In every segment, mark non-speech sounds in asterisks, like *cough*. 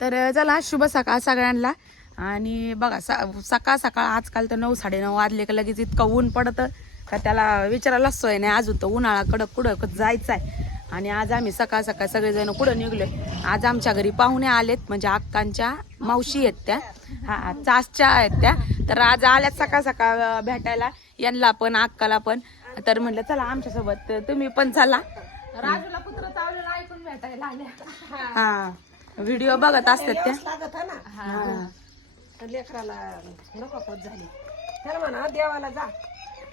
तर चला शुभ सकाळ सगळ्यांना. आणि बघा स- सकाळ सकाळ आजकाल तर नऊ साडेनऊ वाजले का लगेच इतकं ऊन पडतं. का त्याला विचारायला सोय नाही. अजून तर उन्हाळा कडक कुठं जायचं आहे आणि आज आम्ही सकाळ सकाळ सगळेजण कुठं निघलोय? आज आमच्या घरी पाहुणे आलेत. म्हणजे अक्कांच्या मावशी आहेत त्या. हा चासच्या आहेत त्या. तर आज आल्यात सकाळ सकाळ भेटायला. यांना पण अक्काला पण. तर म्हणलं चला आमच्यासोबत तुम्ही पण चला. राजूला कुत्र चावलेलं ऐकून भेटायला आल्या. हा. व्हिडिओ बघत असतात त्या. लागत आहे ना. हा. तर लेकराला नको पोत झाली. तर म्हणा देवाला जा.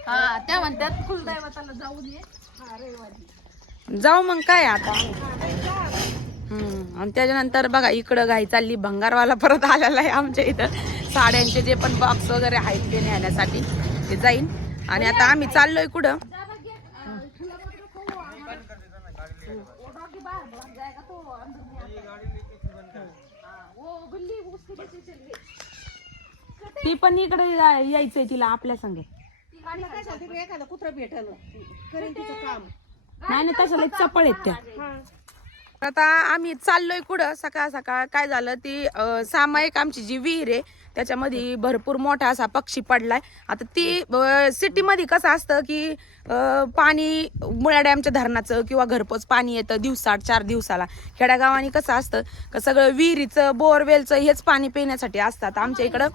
हा त्या म्हणतात कुलदैवताला जाऊ दे. हा रविवारी. जाऊ मग काय आता? हम्म. आणि त्याच्यानंतर बघा इकडं घाई चालली भंगारवाला परत आलेला आहे आमच्या इथं. साड्यांचे जे पण बॉक्स वगैरे आहेत ते नेण्यासाठी ते जाईन. आणि आता आम्ही चाललोय कुठं? ती पण इकडे या- यायचंय तिला आपल्या संगे. आणि काय सांगते की एखादं कुत्र भेटल करेन तिचं काम. नाही नाही तसं लई चपळ आहेत त्या. आता आम्ही चाललोय कुठं? सकाळ सकाळ काय झालं ती अं, सामायिक आमची जी विहीर आहे त्याच्यामध्ये भरपूर मोठा असा पक्षी पडलाय. आता ती सिटीमध्ये कसं असतं की पाणी मुळा डॅमच्या धरणाचं किंवा घरपोच पाणी येतं दिवसाड चार दिवसाला. खेड्यागावानी कसं असतं का सगळं विहिरीचं बोरवेलचं हेच पाणी पिण्यासाठी असतात. आमच्या इकडं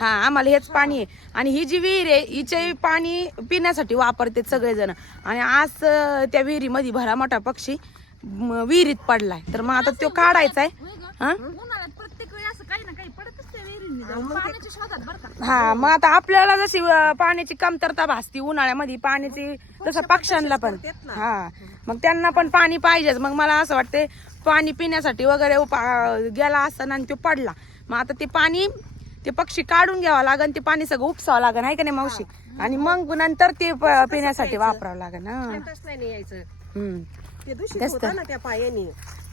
हा आम्हाला हेच पाणी आहे. आणि ही जी विहीर आहे हिचे पाणी पिण्यासाठी वापरते सगळेजण. आणि आज त्या विहिरीमध्ये भरा मोठा पक्षी विहिरीत पडलाय. तर मग आता तो काढायचा आहे हा? उन्हाळ्यात प्रत्येक वेळी असं काही ना काही पडतच त्या विहिरींनी जाऊन. पाण्याच्या शोधात बरं का? हा मग आता आपल्याला जशी अं, पाण्याची कमतरता भासती उन्हाळ्यामध्ये पाण्याची तसं पक्ष्यांना पण. हा मग त्यांना पण पाणी पाहिजेच. मग मला असं वाटते पाणी पिण्यासाठी वगैरे उपा- गेला असताना आणि तो पडला. मग आता ते पाणी ते पक्षी काढून घ्यावं लागन ते पाणी सगळं उपसावं लागन आहे का नाही मावशी? आणि मग नंतर ते प- पिण्यासाठी वापरावं हा. तसं नाही यायचं. हम्म. ते दूषित तेच होतं ना त्या पायाने.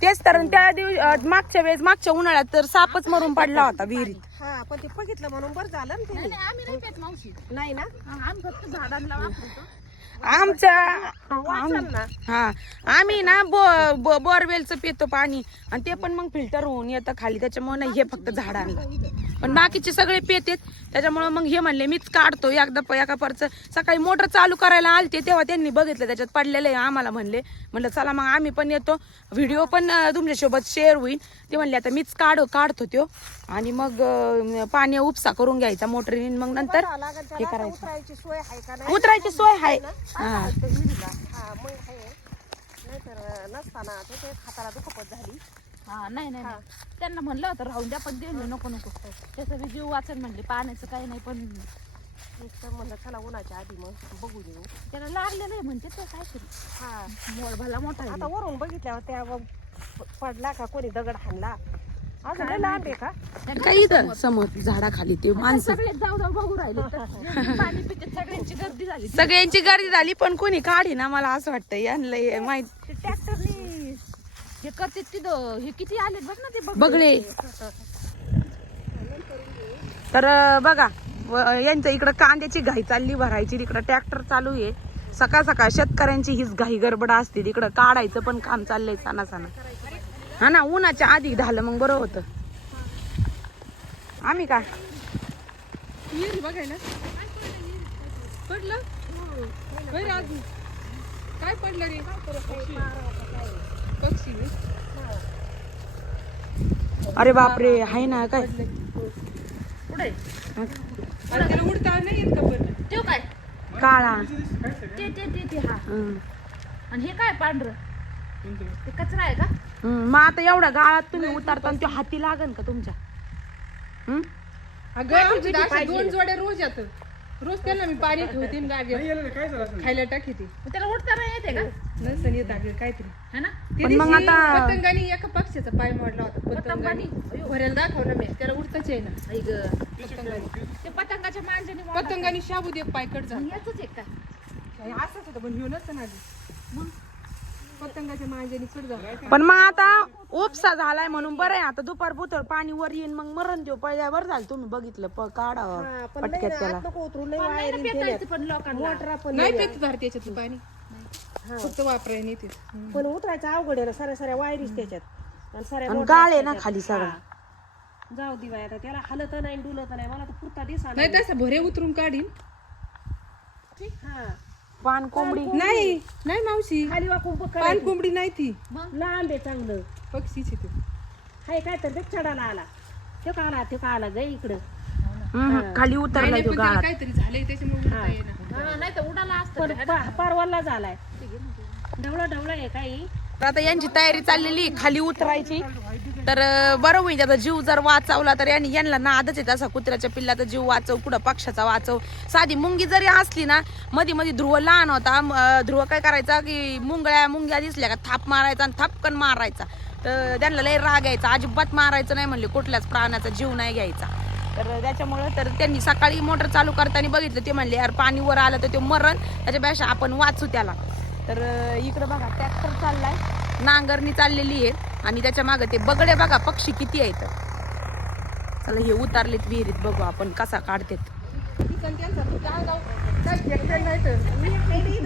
तेच तर. आणि त्या दिवशी अं, मागच्या वेळेस मागच्या उन्हाळ्यात तर सापच मरून पडला होता विहिरीत. हा पण ते बघितलं म्हणून बरं झालं ना नाही ते नाही, आम्ही नाही पेत मावशी. नाही ना? हा, आम्ही फक्त झाडांना वापरतो. ना. हा. आम्ही ना बो बो- बोरवेलचं पितो पाणी. आणि ते पण मग फिल्टर होऊन येतं खाली. त्याच्यामुळे नाही हे फक्त झाडांना पण बाकीचे सगळे पेतेत. त्याच्यामुळे मग हे म्हणले मीच काढतो. एकदा एका परचं सकाळी मोटर चालू करायला आलते तेव्हा त्यांनी बघितलं. त्याच्यात पडलेलं आहे आम्हाला म्हणले. म्हणलं चला मग आम्ही पण येतो. व्हिडिओ पण तुमच्यासोबत शेअर होईल. ते म्हणले आता मीच काढ काढतो त्यो. आणि मग पाणी उपसा करून घ्यायचा मोटरीने. मग नंतर हे करायचं. उतरायची सोय आहे. हा. मग आहे नाहीतर नसताना त्याच्या हाताला दुखापत झाली. हा नाही नाही नाही. त्यांना म्हणलं होतं राहून द्या पण दिलं नको नको. त्याचा बी जीव वाचन म्हणले पाण्याचं काही नाही पण नुसतं म्हणलं चला उन्हाच्या आधी मग बघू देऊ. त्याला लागलेलं आहे म्हणते तो काय तरी हा. मोड भला मोठा आहे. आता वरून बघितल्यावर त्या व- पडला का कोणी दगड हाणला? अजून लय लांब आहे का? काही इथं समोर. झाडाखाली ते माणसं. सगळे जाऊ जाऊ बघू राहिले तर. *laughs* पाणी पिते सगळ्यांची गर्दी झाली. सगळ्यांची गर्दी झाली पण कोणी काढी ना मला असं वाटतं. यांना माहीत ट्रॅक्टरनी हे करते तिथं. हे किती आले बघ ना ते बघ. बगळे तर बघा यांच्या इकडं कांद्याची घाई चालली भरायची. तिकडं ट्रॅक्टर चालू आहे. सकाळ सकाळ शेतकऱ्यांची हीच घाई गडबड असते. तिकडं काढायचं पण काम चाललंय सणा सणा हा ना उन्हाच्या आधी झालं मग बरं होतं. आम्ही का बघायला. पडलं? होय राजू काय पडलं रे? पक्षी. अरे बापरे आहे ना काय? पुढे आणि त्याला उडता नाही येत का पण? ते काय? काळा. ते ते ते ते हं. आणि हे काय पांढरं? ते कचरा आहे का? हं, मग आता एवढ्या गाळात तुम्ही उतरता आणि तो हाती लागन का तुमच्या? हं? अगं आमची अशा दोन जोड्या रोज येतात. रोज त्यांना मी पाणी ठेवते आणि गाडी खायला टाकीते मग त्याला उठता नाही येते का? नसन येत अगं काहीतरी. है ना? ते पण मग दिवशी आता- पतंगाने एका पक्षाचा पाय मोडला होता पतंगाने? भरायला दाखवलं मी त्याला उडताच आहे ना आई ग. पतंगाने. ते पतंगाच्या मांजनी पतंगाने शाबू दे पाय कट झाला. याच आहे काय? काय असंच होतं पण ह्यो नसतं ना मग? पतंगाच्या मांजाने पण मग आता उपसा झालाय म्हणून बरं आहे. आता दुपार बुतर पाणी वर येईन मग मरण देऊ पहिल्या वर झालं. तुम्ही बघितलं प काढावं पण लय पटक्यात ना, त्याला. आत नको उतरू लय पण नाही ना वायरिंग पेटायचं पण लोकांना. मोटरा पण नाही लय पेत धर त्याच्यातलं पाणी. फक्त वापराय नाही ते. पण उतरायचं अवघड आहे ना साऱ्या साऱ्या वायरीच त्याच्यात. आणि साऱ्या आणि मोटरा गाळ आहे ना खाली सगळा. जाऊ दे बाई आता त्याला हलत नाही डुलत नाही. मला तर पुरता दिसा नाही तसं भरे उतरून काढीन. हा. पान कोंबडी नाही नाही मावशी खाली वाकून कोंबडी नाही ती लांब आहे चांगलं पक्षीची ती हाय काय तर ते चढायला आला तो का आला तो का आला ग इकडं हम्म, खाली उतरला नाही, तो पण त्याला गाळात काहीतरी झालंय त्याच्यामुळे उडता येईना. नाही तर उडाला असतं पण पा- पारवाला झालाय ढवळं ढवळं आहे काही तर आता यांची तयारी चाललेली खाली उतरायची तर बरं होईल. आता जीव जर वाचवला तर यांनी यांना नादच येत असा कुत्र्याच्या पिल्लाचा जीव वाचव कुठं पक्षाचा वाचव. साधी मुंगी जरी असली ना मध्ये मध्ये ध्रुव लहान होता. ध्रुव काय करायचा की मुंगळ्या मुंग्या दिसल्या का थाप मारायचा आणि थापकन मारायचा. तर त्यांना लय राग यायचा. अजिबात मारायचं नाही म्हणले कुठल्याच प्राण्याचा जीव नाही घ्यायचा. तर त्याच्यामुळं तर त्यांनी सकाळी मोटर चालू करताना बघितलं. ते म्हणले यार पाणी वर आलं तर ते मरण. त्याच्यापेक्षा आपण वाचू त्याला. तर इकडं बघा ट्रॅक्टर चाललाय. नांगरणी चाललेली आहे. आणि त्याच्यामागे ते बगडे बघा पक्षी किती आहेत चला हे उतारलेत विहिरीत बघू आपण कसा काढतेत तिकडं त्यांचा तर. मी नाही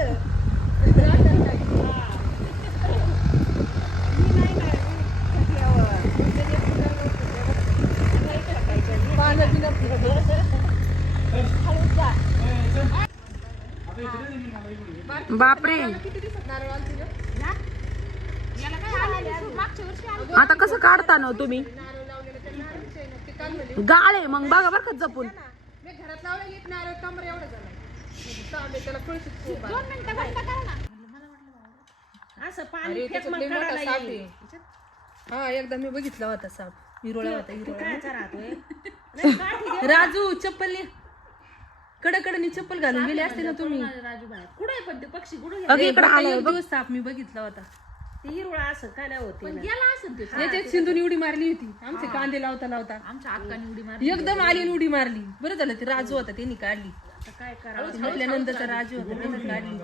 बापरे किती दिवसात नारळ आणते गं? मागच्या वर्षी आली. आता कसं काढता ना तुम्ही? नारळाचे आहे. गाळे मग बघा बरं का जपून. असं पाणी फेक मग काढायला येईल. हा एकदा मी बघितला होता साप. हिरोळा होता तू हिरोळा. कायचा राहतोय. नाही, काठी दे. राजू चप्पल कडकडनी चप्पल घालून गेले असते ना तुम्ही. राजू बाहेर कुठे पण ते पक्षी? कुठे अगं इकडं बघा, आलाय एक बघ. दिवस साप मी बघितला होता. ती हिरवळा असं काय नाही होते ना. गेला असेल ते याच्यात सिंधून उडी मारली होती. आमचे कांदे लावता लावता. आमच्या अक्काने उडी मारली एकदम आली आणि उडी मारली. बरं झालं ते राजू होता त्यांनी काढली. आता काय करावं? राजू होता त्यानं काढली.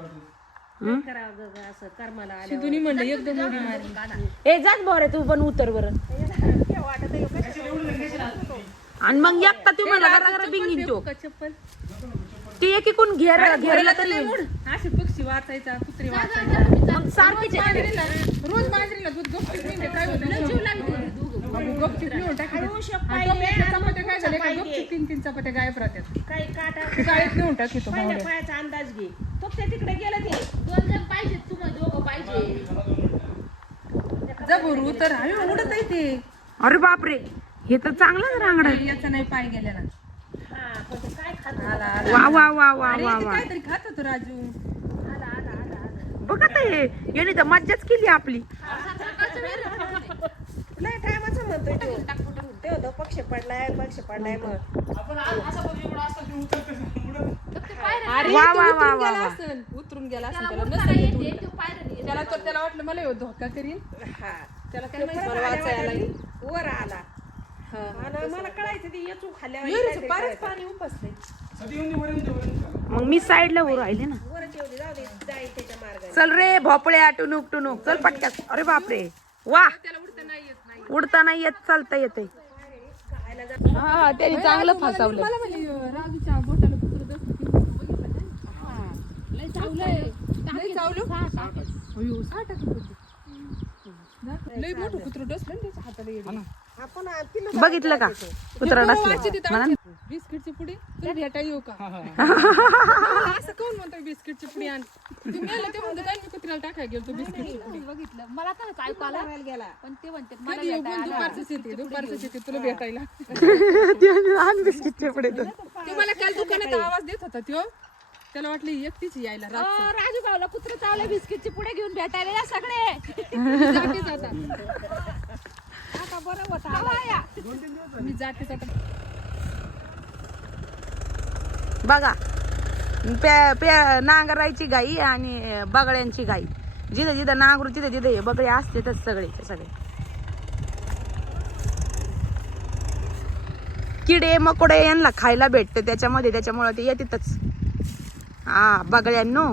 काय करावं ग ग असं कर्माला सिंधुनी म्हणलं एकदम उडी मारली. ए बोरे तू पण उतर बरं. वाटत आहे कसं आणि मग एकटा तू मला बिंगीन तो. चप्पल? ती एक एकूण घेर घेरला तरी असे पक्षी वाचायचा कुत्रे वाचायचा. मग सारखीच आहे. मांजरीला रोज मांजरीला दूध गपचूप नाही काय होतं? गपचूप नेऊन टाकायचं. आणि तो पेटच्या चपात्या काय झाले का गपचूप तीन तीन चपात्या गायब राहतात. काही काटा ते गाळीत नेऊन टाकीतो पहिल्या पायाचा अंदाज घे. तो त्या तिकडे गेलं ते. दोन जण पाहिजे तुम्हाला दोघं पाहिजे. जबरू तर आम्ही उडत आहे ते. अरे बापरे हे तर चांगलंच रांगड याचा नाही पाय गेलेला हा पण ते काय खात आला आला वा वा वा वा अरे वा वा. काहीतरी खात होतो राजू. आला आला आला आला बघा हे याने तर मज्जाच केली आपली. नाही टायमाचं म्हणतोय तो. ते होतं पक्ष पडलाय पक्ष पडलाय मग. अरे वा, तो वा, वा, उतरून वा, गेला वा. असेल उतरून गेला असेल त्याला त्याला नसेल येते, तर वाटलं मला ह्यो धोका करीन. हा. त्याला काय माहिती वर आला. आणि मला कळायचं ती येचू खाल्ल्यावर विहिरीचं फारच पाणी उपसते मग मी साईडला वर राहिले ना. वर ठेवली जाऊ दे जाईल त्याच्या मार्गाने. चल रे भोपळ्या टुनुक टुनुक. चल पटक्यात अरे बापरे. वा. उडता नाही येत चालता येते. हा त्यांनी चांगलं फसवलं. मला म्हणली राजूच्या बोटाला कुत्र लय मोठं कुत्र डसलं ना त्याच्या हाताला येडं. बघितलं का? तिथं आमच्या बिस्किटची पुडी तुला भेटा येऊ का? *laughs* असं कोण म्हणतो बिस्किटची पुडी आण? तुम्ही आलं ते म्हणतो काय मी कुत्र्याला टाकाय गेलो बिस्किटची पुडी. बघितलं. मला तर ऐकू आलं गेला. पण ते म्हणते मला येऊ पण दुपारचंच येते दुपारचंच येते तुला भेटायला. *laughs* आण बिस्किटचे ते मला काल दुकानात आवाज देत होता त्यो. त्याला वाटलं एकटीच यायला राजू भाऊला कुत्र चावलं बिस्किटची पुढे घेऊन भेटायला या सगळे. आता बरं होत मी बघा पे पे नांगरायची गाई आणि बगड्यांची गाई. जिथं जिथं नांगरू तिथं तिथं हे बगडे असतेच सगळे सगळे. किडे मकोडे यांना खायला भेटते त्याच्यामध्ये त्याच्यामुळे ते येतातच. हा बगड्यांनो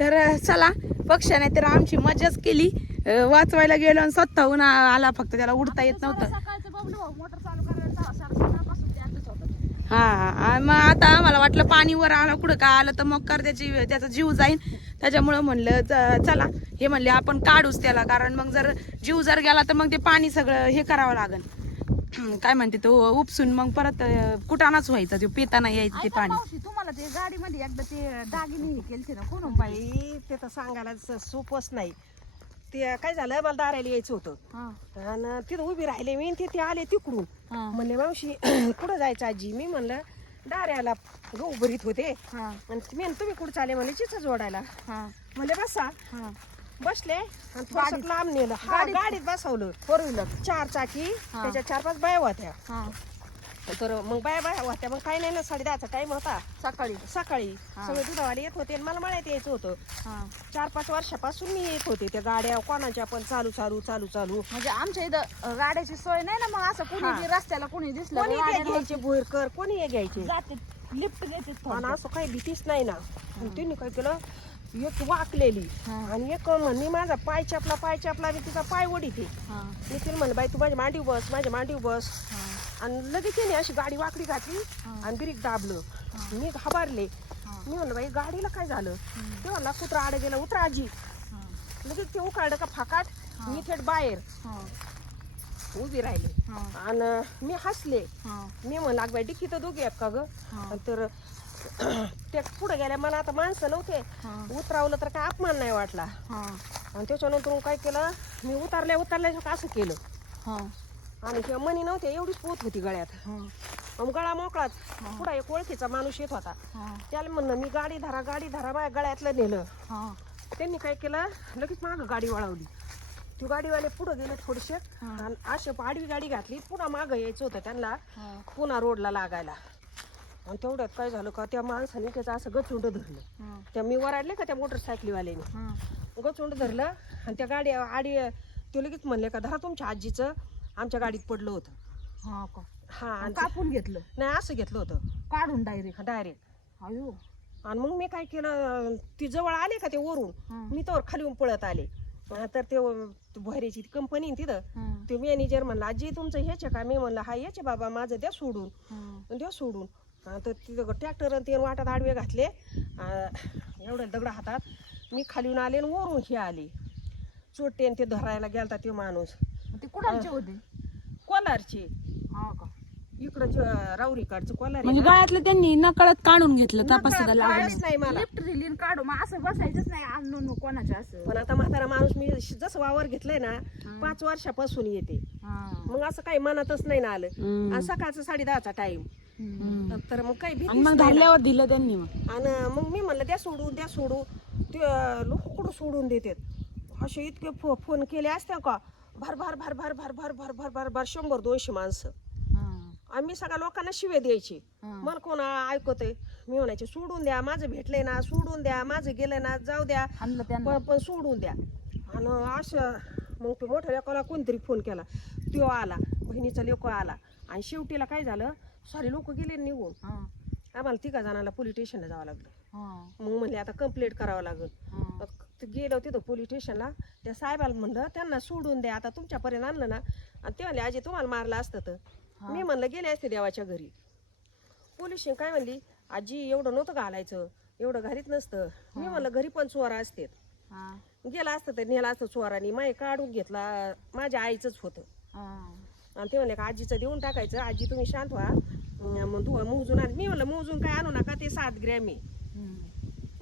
तर चला पक्षाने तर आमची मजाच केली. वाचवायला गेलो आणि स्वतःहून आला फक्त त्याला उडता येत नव्हतं. हा मग आता आम्हाला वाटलं पाणी वर आलं कुठं का आलं तर मग कर त्याची त्याचा जीव जाईन. त्याच्यामुळं म्हणलं चला हे म्हणले आपण काढूच त्याला. कारण मग जर जीव जर गेला तर मग ते पाणी सगळं हे करावं लागन काय म्हणते तो उपसून मग परत अं, कुटाणाच व्हायचा तो पिताना यायचं ते पाणी. ते गाडीमध्ये एकदा ते दागिने हे केलते ना कोण? बाई ते तर सांगायला सोपंच नाही. ते काय झालं मला दारायला यायचं होतं. आणि तिथं उभी राहिले मी आणि ते ते आले तिकडून. म्हणले मावशी *clears throat* कुठं जायचं आजी? मी म्हणलं दाऱ्याला गहू भरीत होते. हा. आणि मी तुम्ही कुठं चाले म्हणले चिच जोडायला. म्हणले बसा. बसले आणि लांब नेलं. गाडीत बसवलं. फोर व्हीलर चार चाकी त्याच्या चार पाच बाया होत्या. तर मग बाया बाया होत्या. मग काही नाही ना साडे दहाचा टाइम होता. सकाळी? सकाळी. सगळे दुधावाले येत होते आणि मला मळ्यात यायचं होतं. हा. चार पाच वर्षापासून मी येत होते त्या गाड्या. कोणाच्या पण चालू चालू चालू चालू. म्हणजे आमच्या इथं गाड्याची सोय नाही ना मग. असं कुणी बी रस्त्याला कुणी दिसलं कोणी ते गाड्या घ्यायचे? कोणी हे घ्यायचे? जाते. लिफ्ट देते आणि असं काही भीतीच नाही ना. आणि त्यांनी काय केलं? एक वाकलेली. हा. आणि एक म्हणली माझा पाय चापला पाय चापला आणि तिचा पाय वडीते हा. मी तिला म्हणलं बाई तू माझ्या मांडीव बस माझ्या मांडीव बस. हा. आणि लगेच त्याने अशी गाडी वाकडी घातली आणि ब्रेक दाबलं. मी घाबरले. मी म्हणलं बाई गाडीला काय झालं? ते म्हणला कुत्रा आडे गेला उतरा आजी. लगेच ते उकाळलं का फाकाट मी थेट बाहेर उभी राहिले. आणि मी हसले. मी म्हणलं अग बाई डिक्की तर दोघी आहेत का ग. तर *clears throat* ते पुढे गेल्या मला आता माणसं नव्हते. उतरावलं तर काय अपमान नाही वाटला. आणि त्याच्यानंतर काय केलं? मी उतरल्या उतरल्या असं केलं. आणि हे मनी नव्हते एवढीच पोत होती गळ्यात. मग गळा मोकळाच. पुढा एक ओळखीचा माणूस येत होता. त्याला म्हणलं मी गाडी धरा गाडी धरा माझ्या गळ्यातलं नेलं. त्यांनी काय केलं लगेच मागं गाडी वळवली. ती गाडीवाले पुढं गेले थोडेसे. आणि असे आडवी गाडी घातली पुन्हा मागं यायचं होतं त्यांना. पुन्हा रोडला लागायला. आणि तेवढ्यात काय झालं का त्या माणसाने त्याचं असं गचुंड धरलं. त्या मी वराडले का त्या मोटरसायकलीवाल्याने? गचुंड धरलं. आणि त्या गाडी आडी ते लगेच म्हणले का धरा तुमच्या आजीचं. आमच्या गाडीत पडलं होतं. हा का? हा आणि कापून घेतलं? नाही असं घेतलं होतं. काढून डायरेक्ट डायरेक्ट अयो. आणि मग मी काय केलं ती जवळ आले का ते वरून? हा. मी तर खाली येऊन पळत आले. हा, तर ते भैरेची कंपनी तिथं. हा. ते मॅनेजर म्हणला आजी तुमचं हेच आहे का? मी म्हणलं हा हेच आहे बाबा माझं द्या सोडून. हा. द्या सोडून. हा, तर तिथं ट्रॅक्टर ते वाटात आडवे घातले. आ, एवढ्या दगड हातात. मी खाली येऊन आले आणि वरून हे आले. चोट्टे ते धरायला गेलता ते माणूस. ते कुणाचे होते? कोलारचे हा का? इकडं राऊरीकडचं कोलार म्हणजे. गळ्यातलं त्यांनी नकळत काढून घेतलं तपासायला लागलं नाही. मला. लिफ्ट आणि काढू. मग असं बसायचंच नाही. आणून कोणाच्या असं? पण आता म्हातारा माणूस मी जसं वावर घेतलंय ना पाच वर्षापासून येते. हा. मग असं काही मनातच नाही ना आलं. आणि सकाळचं साडे दहाचा टाइम. तर मग काही आणि भीतीच मग. धरल्यावर दिलं त्यांनी मग. आणि मग मी म्हणलं द्या सोडू द्या सोडू ते लोक कुठं सोडून देतात? असे इतके फो फोन केले असते का? भर भर भर भर भर भर भर भर भर भर शंभर दोनशे माणसं हा आम्ही सगळ्या लोकांना शिवे द्यायचे हा. मला कोण ऐकतंय मी म्हणायचे सोडून द्या माझं भेटलंय ना सोडून द्या माझं गेलंय ना जाऊ द्या पण पण सोडून द्या आणि असं मग तो मोठ्या लेकाला कोणतरी फोन केला तो आला बहिणीचा लेको आला आणि शेवटीला काय झालं सारे लोक गेले निघून हा आम्हाला तिघा जणांना पोलीस स्टेशनला जावं लागलं हा मग म्हणले आता कंप्लेंट करावं लागेल हा गेलो तिथं पोलीस स्टेशनला त्या साहेबाला म्हणलं त्यांना सोडून द्या आता तुमच्यापर्यंत आणलं ना. आणि ते म्हणले आजी तुम्हाला मारलं असतं तर. मी म्हणलं गेले असते देवाच्या घरी. पोलीस काय म्हणली आजी एवढं नव्हतं घालायचं एवढं घरीत नसतं. मी म्हणलं घरी पण चोरा असते गेला असतं तर नेला असतं चोरानी माय काढून घेतला माझ्या आईचंच होतं. हा. आणि ते म्हणले का आजीचं देऊन टाकायचं आजी तुम्ही शांत व्हा. मोजून आण. मी म्हणलं मोजून काय आणू नका ते सात ग्रॅम आहे.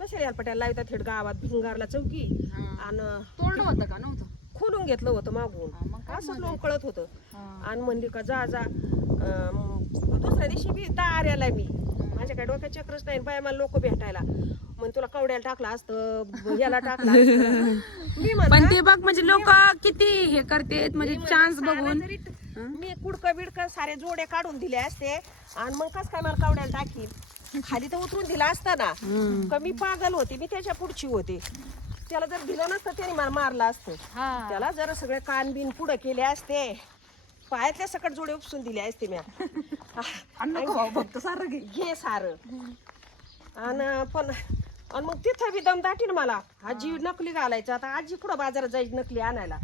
कशाला याला पट्याला लावतात थेट गावात भिंगारला चौकी? हा. आणि तोडलं होतं का? नव्हतं? खोलून घेतलं होतं मागून. हा, मग काय असंच लोक कळत होतं. आणि म्हणली का जा जा. दुसऱ्या दिवशी बी दार आला मी. माझ्या काय डोक्यात चक्रच नाही. बाय मला लोक भेटायला. मग तुला कवड्याला टाकलं असतं याला टाकलं. *laughs* मी पण ते बघ म्हणजे लोक किती हे करतेत म्हणजे चान्स बघून. मी कुडक बिडक सारे जोडे काढून दिले असते. आणि मग कस काय मला कवड्याला टाकीन? खाली तर उतरून दिला असता ना का मी पागल होते मी त्याच्या पुढची होते. त्याला जर दिलं नसतं त्याने मला मारलं असतं. हा. त्याला जरा सगळे कान बिन पुढे केले असते पायातल्या सकट जोडे उपसून दिले असते म्या *laughs* फक्त सारं घे. घे सार. आणि पण आणि मग तिथं बी दम दाटीन मला. आजी नकली घालायचं. आता आजी कुठं बाजारात जायची नकली आणायला?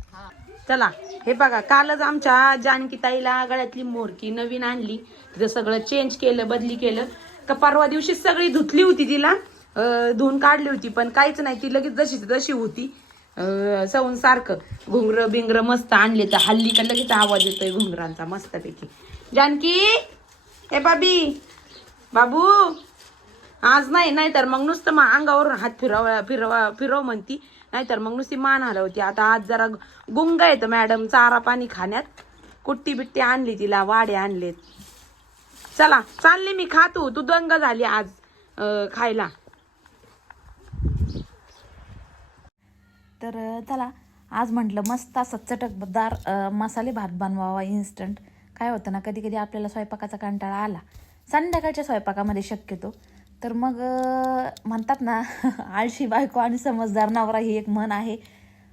चला हे बघा कालच आमच्या जानकी ताईला गळ्यातली मोरकी नवीन आणली. तिथं सगळं चेंज केलं बदली केलं. का परवा दिवशी सगळी धुतली होती तिला. धुवून काढली होती पण काहीच नाही. ती लगेच जशी तशी होती. सवून सारखं. घुंगर बिंगर मस्त आणले तर हल्ली का लगेच आवाज येतोय घुंगरांचा मस्तपैकी. जानकी ए बाबी बाबू आज नाही नाहीतर मग नुसतं मा अंगावरून हात फिरव फिरवा फिरव म्हणती. नाहीतर मग नुसती मान हलवती. आता आज जरा गुंग येतं मॅडम चारा पाणी खाण्यात. कुट्टी बिट्टी आणली तिला वाडे आणलेत. चला चालली मी खातो तू. दंग झाली आज खायला. तर चला आज म्हटलं मस्त असं चटकदार मसाले भात बनवावा इन्स्टंट काय होतं ना कधी कधी आपल्याला स्वयंपाकाचा कंटाळा आला. संध्याकाळच्या स्वयंपाकामध्ये शक्यतो. तर मग म्हणतात ना *laughs* आळशी बायको आणि समजदार नवरा ही एक म्हण आहे.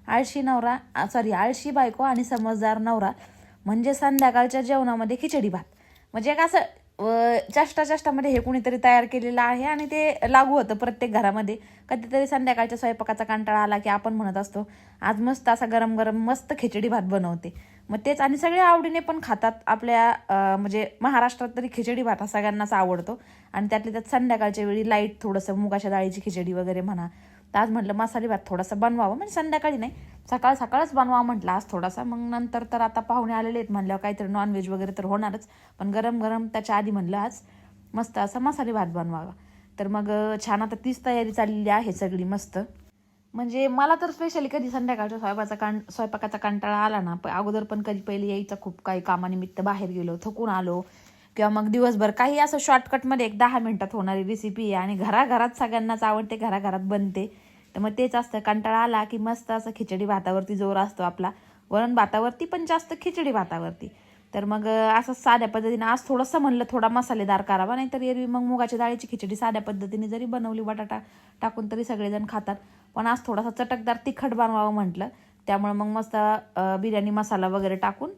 आळशी नवरा सॉरी आळशी बायको आणि समजदार नवरा म्हणजे संध्याकाळच्या जेवणामध्ये खिचडी भात. म्हणजे एक असं चष्टा चष्टामध्ये हे कुणीतरी तयार केलेलं आहे आणि ते लागू होतं प्रत्येक घरामध्ये. कधीतरी संध्याकाळच्या स्वयंपाकाचा कंटाळा आला की आपण म्हणत असतो आज मस्त असा गरम गरम मस्त खिचडी भात बनवते. मग तेच आणि सगळे आवडीने पण खातात. आपल्या म्हणजे महाराष्ट्रात तरी खिचडी भात हा सगळ्यांनाच आवडतो. आणि त्यातल्या त्यात संध्याकाळच्या वेळी लाइट थोडंसं मुगाच्या डाळीची खिचडी वगैरे म्हणा तर आज म्हटलं मसाले भात थोडासा बनवावा. म्हणजे संध्याकाळी नाही सकाळ सकाळच बनवा म्हटलं आज थोडासा. मग नंतर तर आता पाहुणे आलेले आहेत म्हणल्यावर काहीतरी नॉनव्हेज वगैरे तर होणारच. पण गरम गरम त्याच्या आधी म्हणलं आज मस्त असा मसाले भात बनवावा. तर मग छान आता तीच तयारी चाललेली आहे सगळी मस्त. म्हणजे मला तर स्पेशली कधी संध्याकाळच्या स्वयंपाचा कां स्वयंपाकाचा कंटाळा आला ना प- अगोदर पण कधी पहिले यायचा खूप काही कामानिमित्त बाहेर गेलो थकून आलो. किंवा मग दिवसभर काही असं शॉर्टकटमध्ये एक दहा मिनटात होणारी रेसिपी आहे आणि घराघरात सगळ्यांनाच आवडते घराघरात बनते. तर मग तेच असतं. कंटाळा आला की मस्त असं खिचडी भातावरती जोर असतो आपला. वरण भातावरती पण जास्त खिचडी भातावरती. तर मग असं साध्या पद्धतीने आज थोडंसं म्हणलं थोडा मसालेदार करावा. नाहीतर एरवी मग मुगाच्या डाळीची खिचडी साध्या पद्धतीने जरी बनवली बटाटा टाकून तरी सगळेजण खातात. पण आज थोडासा चटकदार तिखट बनवावं म्हटलं. त्यामुळे मग मस्त बिर्याणी मसाला वगैरे टाकून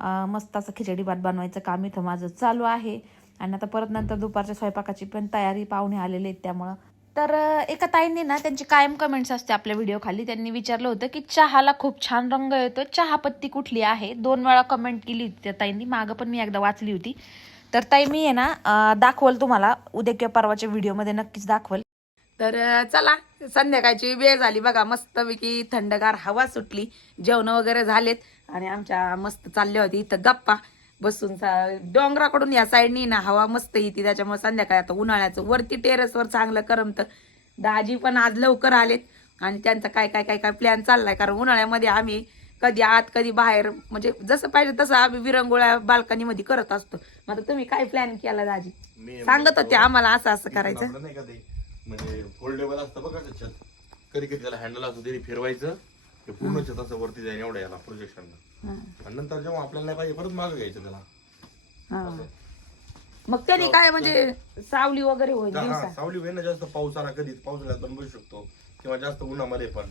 मस्त असं खिचडी भात बनवायचं काम इथं माझं चालू आहे. आणि आता परत नंतर दुपारच्या स्वयंपाकाची पण तयारी पाहुणे आलेले आहेत त्यामुळं. तर एका ताईंनी ना त्यांची कायम कमेंट्स असते आपल्या व्हिडिओ खाली. त्यांनी विचारलं होतं की चहाला खूप छान रंग येतो. चहापत्ती कुठली आहे? दोन वेळा कमेंट केली होती त्या ताईंनी. मागं पण मी एकदा वाचली होती. तर ताई मी आहे ना दाखवल तुम्हाला. उद्या किंवा परवाच्या व्हिडिओमध्ये नक्कीच दाखवल. तर चला. संध्याकाळची वेळ झाली बघा. मस्तपैकी थंडगार हवा सुटली. जेवण वगैरे झालेत. आणि आमच्या मस्त चालल्या होती इथं गप्पा बसून डोंगराकडून या साईडनी ना हवा मस्त येते. त्याच्यामुळे संध्याकाळी आता उन्हाळ्याचं वरती टेरेसवर चांगलं करमतं. दाजी पण आज लवकर आलेत. आणि त्यांचा काय काय काय काय प्लॅन चाललाय? कारण उन्हाळ्यामध्ये आम्ही कधी आत कधी बाहेर म्हणजे जसं पाहिजे तसं आम्ही विरंगुळ्या बाल्कनीमध्ये करत असतो. मग तुम्ही काय प्लॅन केला दाजी? सांगत होते आम्हाला असं असं करायचं. म्हणजे फोल्डेबल असतं बघा ते छत कधी कधी त्याला हँडल असतो तरी फिरवायचं. ते पूर्ण छत असं वरती जाईल एवढ्या याला प्रोजेक्शन आणि नंतर जेव्हा आपल्याला नाही पाहिजे परत मागं घ्यायचं त्याला. हा. मग त्याने काय म्हणजे सावली वगैरे होईल हा, दिवसा? सावली होईल ना जास्त पाऊस आला कधीच. पावसाळ्यात पण बसू शकतो. किंवा जास्त उन्हामध्ये पण.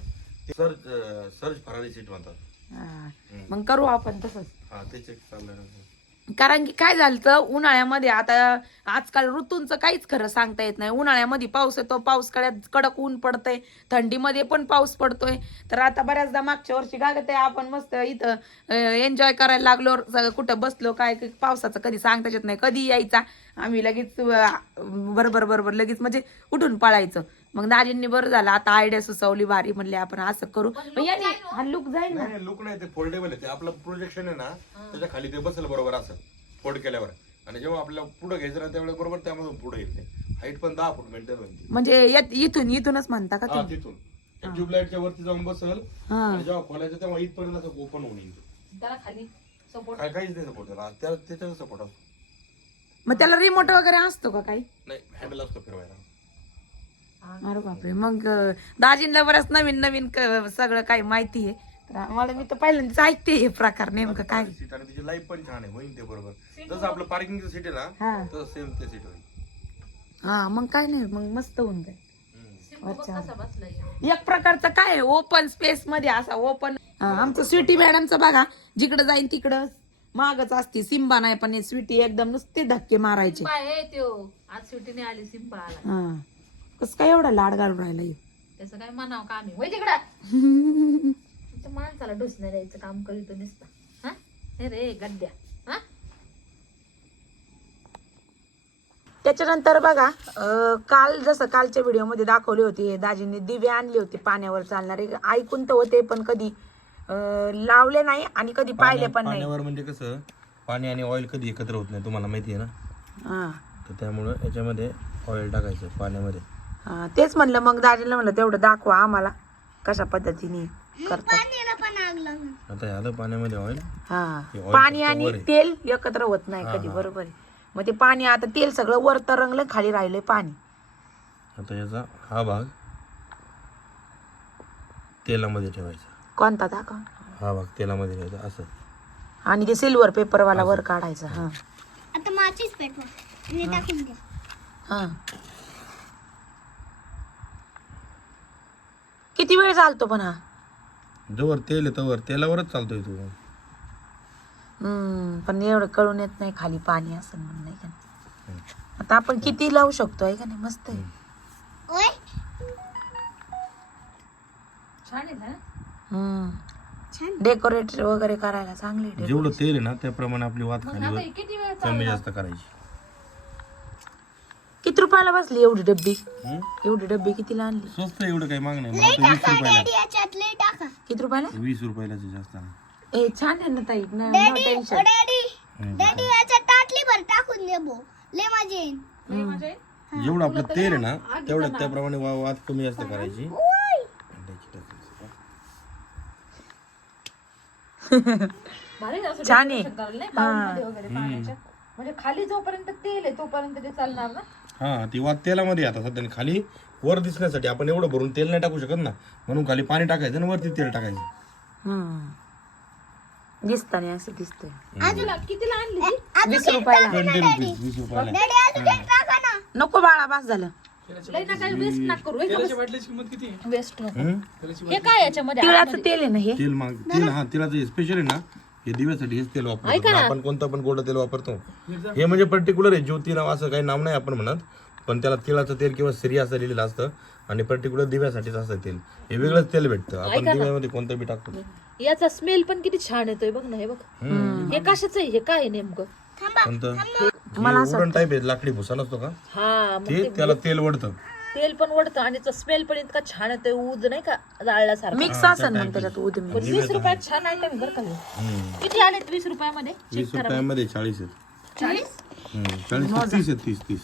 सर्ज सर्ज फरारी सीट म्हणतात. हा. मग करू आपण तसंच. हा त्याचे चाललंय ना. कारण की काय झालं तर उन्हाळ्यामध्ये आता आजकाल ऋतूंचं काहीच खरं सांगता येत नाही. उन्हाळ्यामध्ये पाऊस येतो पाऊस कड्यात कडक ऊन पडतंय थंडीमध्ये पण पाऊस पडतोय. तर आता बऱ्याचदा मागच्या वर्षी गागत आहे आपण मस्त इथं एन्जॉय करायला लागलो कुठं बसलो काय पावसाचं कधी सांगता येत नाही कधी यायचा. आम्ही लगेच बरोबर बरोबर लगेच म्हणजे उठून पळायचं. मग दाजींनी बरं झालं. आता आयडिया सुचवली भारी म्हणले आपण असं करू. मग याने हा लुक जाईल ना. नाही लुक नाही ते फोल्डेबल आहे. ते आपलं प्रोजेक्शन आहे ना त्याच्याखाली ते बसेल बरोबर असं. फोल्ड केल्यावर. आणि जेव्हा आपल्याला पुढे घ्यायचं ना त्यावेळेस बरोबर त्यामधून पुढे येते हाईट पण दहा फूट मेंटेन म्हणजे यात- इथून इथूनच म्हणता का हा तुम्ही? तिथून. ट्यूबलाईटच्या वरती जाऊन बसल. हा. आणि जेव्हा खोलायचं तेव्हा इथपर्यंत असं ओपन होऊन येईल त्याला खाली सपोर्ट काय काहीच नाही सपोर्ट त्याला. त्याच्याचा सपोर्ट असतो. मग त्याला रिमोट वगैरे असतो का काही? नाही हँडल असतो फिरवायला. अरे बापरे. मग दाजींना बरंच नवीन नवीन क- सगळं काही माहिती आहे तर आम्हाला मी तर पहिल्यांदाच ऐकते हे प्रकार नेमकं काय. सीट आणि तिची लाईफ पण छान आहे होईल ते बरोबर. जसं आपलं पार्किंगचं सीट आहे हा. ना तसं सेम ते सीट होईल. हा मग काय नाही मग मस्त होऊन जाईल. हम्म. एक प्रकारचं काय ओपन स्पेस मध्ये असा ओपन आमचं स्वीटी मॅडमचं बघा जिकडं जाईन तिकडं. मागच असते सिम्बा नाही पण स्वीटी एकदम नुसते धक्के मारायचे. आहे त्यो. आज सुट्टीने आली सिंपा आला. हा. कसं काय एवढा लाड घालून राहिला ह्यो? त्याचं काय म्हणावं का आम्ही? वय तिकडं. *laughs* तुमच्या माणसाला ढोसण्या द्यायचं काम करीतो नुसतं. हा? हे रे गड्ड्या. हा? त्याच्यानंतर बघा अं, काल जसं कालच्या व्हिडिओमध्ये दाखवली होती हे दाजींनी दिवे आणले होते पाण्यावर चालणारे. ऐकून तर होते पण कधी अं, लावले नाही आणि कधी पाहिले पण नाही. पाण्यावर म्हणजे कसं पाणी आणि ऑइल कधी एकत्र होत नाही तुम्हाला माहिती आहे ना? हा. तर त्यामुळं याच्यामध्ये ऑइल टाकायचं पाण्यामध्ये. हा, तेच म्हणलं मग दाजीला म्हणलं तेवढं दाखवा आम्हाला कशा पद्धतीने करतात. आता हे आलं पाण्यामध्ये ऑइल oil पाणी फक्त आणि वर आहे. तेल एकत्र होत नाही कधी बरोबर आहे. मग ते पाणी आता तेल सगळं वर तरंगलं खाली राहिलंय पाणी. आता याचा हा भाग तेलामध्ये ठेवायचा. कोणता दाखवा. हा भाग तेलामध्ये ठेवायचा असं. आणि ते सिल्वर पेपरवाला वर काढायचा हा. आता माचीच पेटवा. मी टाकून द्या हा. किती वेळ चालतो पण हा? जोवर तेल आहे तवर तेलावरच चालतोय तू. हम्म पण एवढं कळून येत नाही खाली पाणी असं म्हणून नाही का? आता आपण किती लावू शकतो आहे का नाही? मस्त आहे. हम्म. डेकोरेट वगैरे करायला चांगले जेवढं तेल आहे ना त्याप्रमाणे आपली वात खाली वर किती वेळ कमी जास्त करायची. किती रुपयाला बसली एवढी डब्बी? एवढी डब्बी कितीला आणली? स्वस्त एवढं काही माग नाही मला तर वीस रुपयाला. डॅडी याच्यात लई टाका. किती रुपयाला? वीस रुपयालाच आहे जास्त नाही. ए छान आहे ना ताई no daddy oh tension daddy daddy याच्यात ताटली भर टाकून दे भो लय मजा येईल. जेवढं आपलं तेल आहे ना तेवढं त्याप्रमाणे वा- वात कमी जास्त करायची. छान आहे. म्हणजे खाली जोपर्यंत तेल आहे तोपर्यंत ते चालणार ना? हा ती वात तेलामध्ये आहे आता सध्या खाली वर दिसण्यासाठी आपण एवढं भरून तेल नाही टाकू शकत ना. म्हणून खाली पाणी टाकायचं आणि वरती तेल टाकायचं. हम्म. दिसतानी असं दिसतंय. कितीला आणली वीस रुपयाला. ट्वेंटी रुपीज वीस रुपयाला. डॅडी अजून एक टाका ना नको बाळा बास झालं. लई ना काही वेस्ट ना करू. वेस्ट नको. हम्म? हे काय याच्यामध्ये? तिळाचं तेल आहे ना हे? तेल माग तेल हा तेलाचं स्पेशल आहे ना. हे दिव्यासाठी हेच तेल वापरतो. आपण कोणतं पण गोड तेल वापरतो. हे म्हणजे पर्टिक्युलर आहे ज्योती नाव असं काही नाव नाही आपण म्हणत पण त्याला तिळाचं तेल किंवा स्त्री असं लिहिलेलं असतं आणि पर्टिक्युलर दिव्यासाठीच असतं तेल. हे वेगळंच तेल भेटतं. आपण दिव्यामध्ये कोणतं बी टाकतो. याचा स्मेल पण किती छान येतोय बघ ना हे बघ. हे कशाच आहे? हे काय आहे नेमकं? कोणतं? उडण टाईप आहे लाकडी भुसा नसतो का? हा ते त्याला तेल वडतं तेल पण वडतं आणि स्मेल पण इतका छान येतोय ऊद नाही का जाळल्यासारखं. मिक्स असेल मग त्याच्यात उद्यमी पण वीस रुपयात छान आयटम बरं का हे. किती आलेत वीस रुपयामध्ये? वीस रुपयामध्ये चाळीस आहेत. हम्म, चाळीस ते तीस आहेत तीस तीस.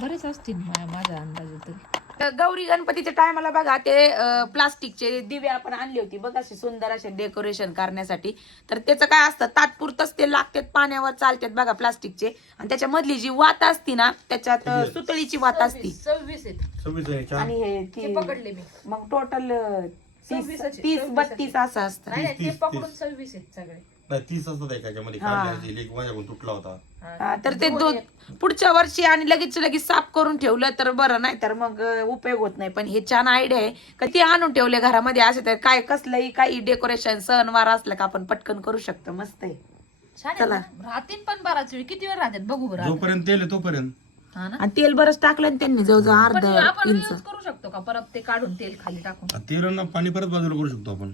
बरेच असतील मा- माझ्या अंदाजे तरी गौरी गणपतीच्या टायमाला बघा ते प्लास्टिकचे दिवे आपण आणले होती बघा असे सुंदर असे डेकोरेशन करण्यासाठी. तर त्याचं काय असतं तात्पुरतच ते लागतात पाण्यावर चालतात बघा प्लास्टिकचे. आणि त्याच्यामधली जी वात असती ना त्याच्यात सुतळीची वात असती. सव्वीस आहेत. आणि हे ती- पकडले मी. मग टोटल तीस तीस बत्तीस असं असतं. नाही नाही, ते पकडून सव्वीस आहेत सगळे. नाही तीस असतात एकाच्यामध्ये. लेख माझ्याकडून तुटला होता. हा, तर ते दो पुढच्या वर्षी आणि लगेच लगेच साफ करून ठेवलं तर बरं नाही तर मग अं, उपयोग होत नाही. पण हे छान आयडिया आहे का ते आणून ठेवले घरामध्ये असे तर काय कसलंही काही डेकोरेशन सणवार असलं का आपण पटकन करू शकतो. मस्त आहे. छान आहे ना? राहतील पण बराच वेळ. किती वेळ राहतात? बघू बरं जोपर्यंत तेल तोपर्यंत. हा ना? आणि तेल बरंच टाकलं ना त्यांनी जवळजवळ अर्ध पण आपण यूज करू शकतो का? परत ते काढून तेल खाली टाकून. तेलांना पाणी परत बाजूला करू शकतो आपण.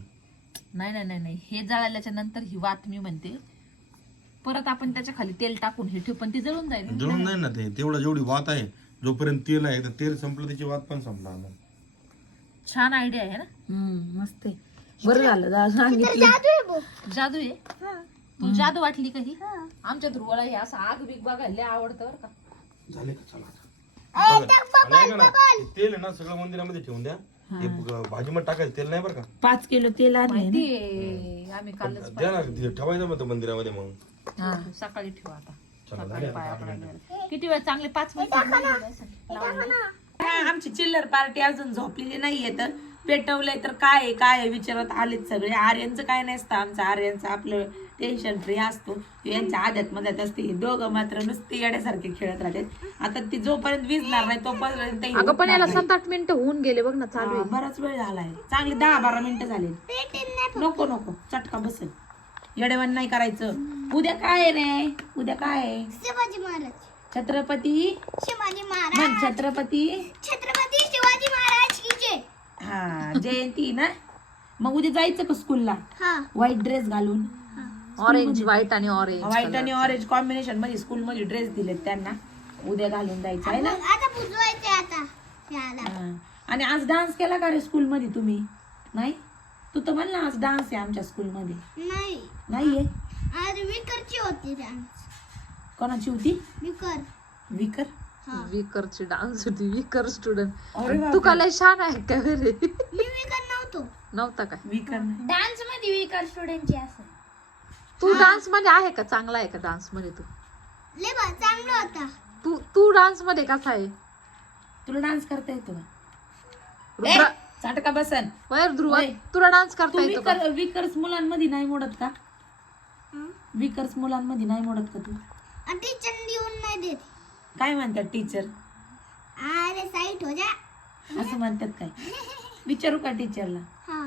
नाही नाही नाही नाही. हे जळाल्याच्या नंतर ही वात मी म्हणते परत आपण त्याच्याखाली तेल टाकून हे ठेवू पण ती जळून जाईल. जळून नाही ना ते. तेवढं जेवढी वात आहे जोपर्यंत तेल आहे तर तेल संपलं त्याची वात पण संपणार मग छान आयडिया आहे ना? हम्म, मस्त आहे. बरं झालं जा- सांगितलं. जादू आहे तू जादू वाटली का ही? आमच्या ध्रुवाला हे असं आग बिग बघायला लय आवडतं बरं का. झाले का? चला बघा. आणि ऐका ना, ते तेल आहे ना सगळं मंदिरामध्ये ठेवून द्या. हे. ब- भाजीमध्ये टाकायचं तेल नाही बरं का? पाच किलो तेल आणले ती आम्ही कालच द्या ना ते ठेवायचं मग ते मंदिरामध्ये मग. सकाळी ठेवू आता. आता पाच मिनिटं. किती वेळ चांगले पाच मिनिट हा, आमची चिल्लर पार्टी अजून झोपलेली नाहीये तर पेटवलंय तर काय आहे, काय विचारत आलेत सगळे. आर्यांचं काय नसतं आमचं. आर्यांचं आपलं टेन्शन फ्री असतो. यांच्या आद्यात मध्यात असते. हे दोघं मात्र नुसते येड्यासारखे खेळत राहतात. आता ती जोपर्यंत विजणार नाही तोपर्यंत अगं पण याला. सात आठ मिनिटं होऊन गेले बघ ना चालू हा, बराच वेळ झालाय. चांगले दहा बारा मिनिटं झाले नको नको. चटका बसेल. येडेवान नाही करायचं. उद्या काय आहे रे? उद्या काय आहे? शिवाजी महाराज. छत्रपती? शिवाजी महाराज. छत्रपती? छत्रपती शिवाजी महाराज की जय? हा जयंती ना? मग उद्या जायचं का स्कूलला हा. व्हाईट ड्रेस घालून. ऑरेंज व्हाईट आणि ऑरेंज व्हाईट आणि ऑरेंज कॉम्बिनेशनमध्ये स्कूल मध्ये ड्रेस दिलेत त्यांना. उद्या घालून जायचं आहे ना? आता पुजवायचे आता. हा. आणि आज डान्स केला का रे स्कूल मध्ये तुम्ही? नाही? तू तर म्हणला आज डान्स आहे आमच्या स्कूल मध्ये. नाही. नाहीये? आज विकरची होती डान्स कोणाची होती? विकर. विकर? विकरची डान्स होती विकर स्टुडंट अरे तू का लय छान आहे का रे मी विकर नव्हतो. नव्हता काय? विकर नाही. डान्समध्ये विकर स्टुडंटची असं. तू डान्समध्ये आहे का? चांगला आहे का डान्समध्ये तू? लय बा चांगला होता. तू तू डान्समध्ये कसा आहे? तुला डान्स करता येतो का? रुद्रा- चाटका बसन? वर ध्रुव. तुला डान्स तू करता येतो का? विकर विकर्स मुलांमध्ये नाही मोडत का? विकर्स मुलांमध्ये नाही मोडत का तू? आणि टीचर देऊन नाही देत. काय म्हणतात टीचर अरे साईट हो जा असं म्हणतात काय? विचारू का टीचरला हा.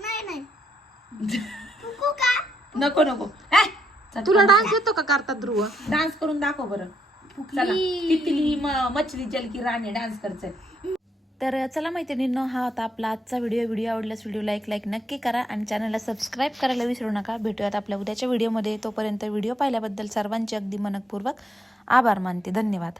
नाही नाही. *laughs* का? नको नको. तुला डान्स येतो का करतात ध्रुव? डान्स करून दाखव बरं. चला तितली म- मछली जल की राणी डान्स करचंय तर चला मैत्रिणींनो हा होता आपला आजचा व्हिडिओ व्हिडिओ आवडल्यास व्हिडिओला एक लाईक नक्की करा आणि चॅनलला सबस्क्राईब करायला विसरू नका. भेटूयात आपल्या उद्याच्या व्हिडिओमध्ये तोपर्यंत व्हिडिओ पाहिल्याबद्दल सर्वांचे अगदी मनपूर्वक आभार मानते. धन्यवाद.